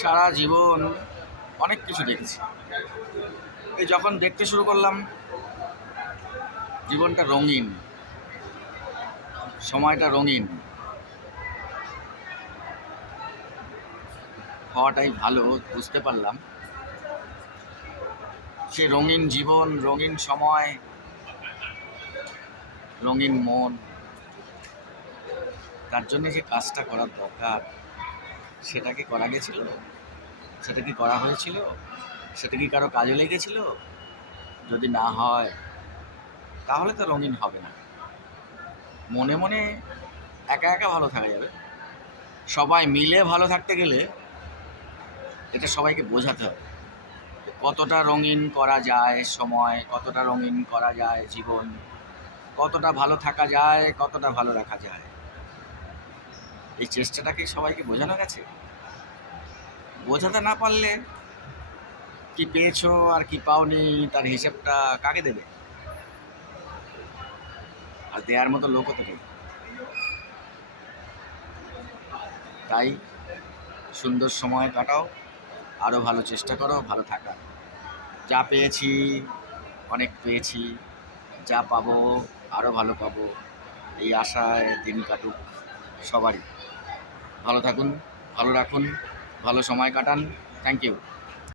সারা জীবন অনেক কিছু দেখেছি। এই যখন দেখতে শুরু করলাম জীবনটা রঙিন, সময়টা রঙিন হওয়াটাই ভালো বুঝতে পারলাম। সে রঙিন জীবন, রঙিন সময়, রঙিন মন, তার জন্য যে কাজটা করার দরকার সেটা কি করা গেছিল? সেটা কি করা হয়েছিল? সেটা কি কারো কাজে লেগেছিল? যদি না হয় তাহলে তো রঙিন হবে না। মনে মনে একা একা ভালো থাকা যাবে, সবাই মিলে ভালো থাকতে গেলে এটা সবাইকে বোঝাতে হবে কতটা রঙিন করা যায় সময়, কতটা রঙিন করা যায় জীবন, কতটা ভালো থাকা যায়, কতটা ভালো রাখা যায়। এই চেষ্টাটাকে সবাইকে বোঝানো গেছে। বোঝাতে না পারলে কি পেয়েছো আর কি পাওনি তার হিসাবটা কাকে দেবে? আর দেওয়ার মতো লোকও তো নেই। তাই সুন্দর সময় কাটাও, আরও ভালো চেষ্টা করো ভালো থাকার। যা পেয়েছি অনেক পেয়েছি, যা পাবো আরও ভালো পাবো, এই আশায় দিন কাটুক সবারই। ভালো থাকুন, ভালো রাখুন, ভালো সময় কাটান। Thank you.